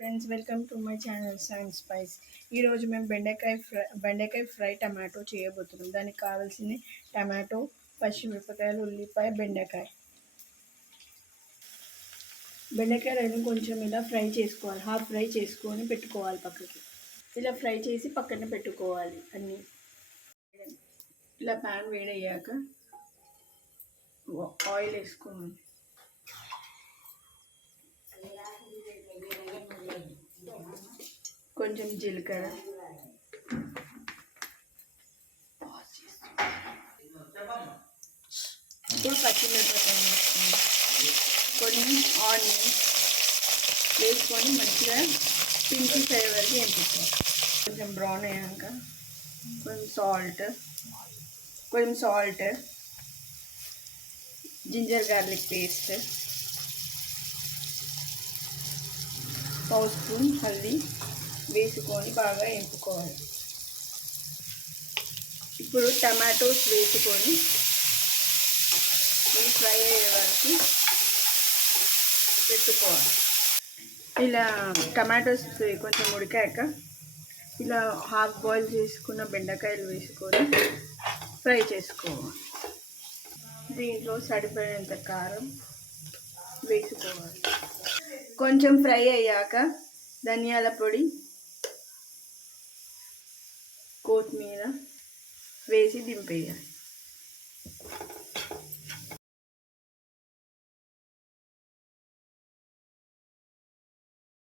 Friends, welcome to my channel science spice. ఈరోజు మేము బెండకాయ ఫ్రై టమాటో చేయబోతున్నాం. దానికి కావాల్సింది టమాటో, పచ్చిమిరపకాయలు, ఉల్లిపాయ, బెండకాయలను కొంచెం ఇలా ఫ్రై చేసుకోవాలి. హాఫ్ ఫ్రై చేసుకొని పెట్టుకోవాలి పక్కకి. ఇలా ఫ్రై చేసి పక్కన పెట్టుకోవాలి అన్నీ. ఇలా ప్యాన్ వేడయ్యాక ఆయిల్ వేసుకోవాలి. కొంచెం జీలకర్ర, ఇప్పుడు పచ్చిమిరపకాయలు వేసుకోండి. కొన్ని ఆనియన్స్ వేసుకొని మంచిగా పింకి ఫ్రై వరకు వేయించుకోవాలి. కొంచెం బ్రౌన్ అయ్యాక కొంచెం సాల్ట్, జింజర్ గార్లిక్ పేస్ట్, పావు స్పూన్ హల్దీ వేసుకొని బాగా వేపుకోవాలి. ఇప్పుడు టమాటోస్ వేసుకొని ఇవి ఫ్రై అయ్యే వరకు పెట్టుకోవాలి. ఇలా టమాటోస్ కొంచెం ఉడికాక ఇలా హాఫ్ బాయిల్ చేసుకున్న బెండకాయలు వేసుకొని ఫ్రై చేసుకోవాలి. దీంట్లో సరిపడినంత కారం వేసుకోవాలి. కొంచెం ఫ్రై అయ్యాక ధనియాల పొడి, కొత్తిమీర వేసి దింపేయాలి.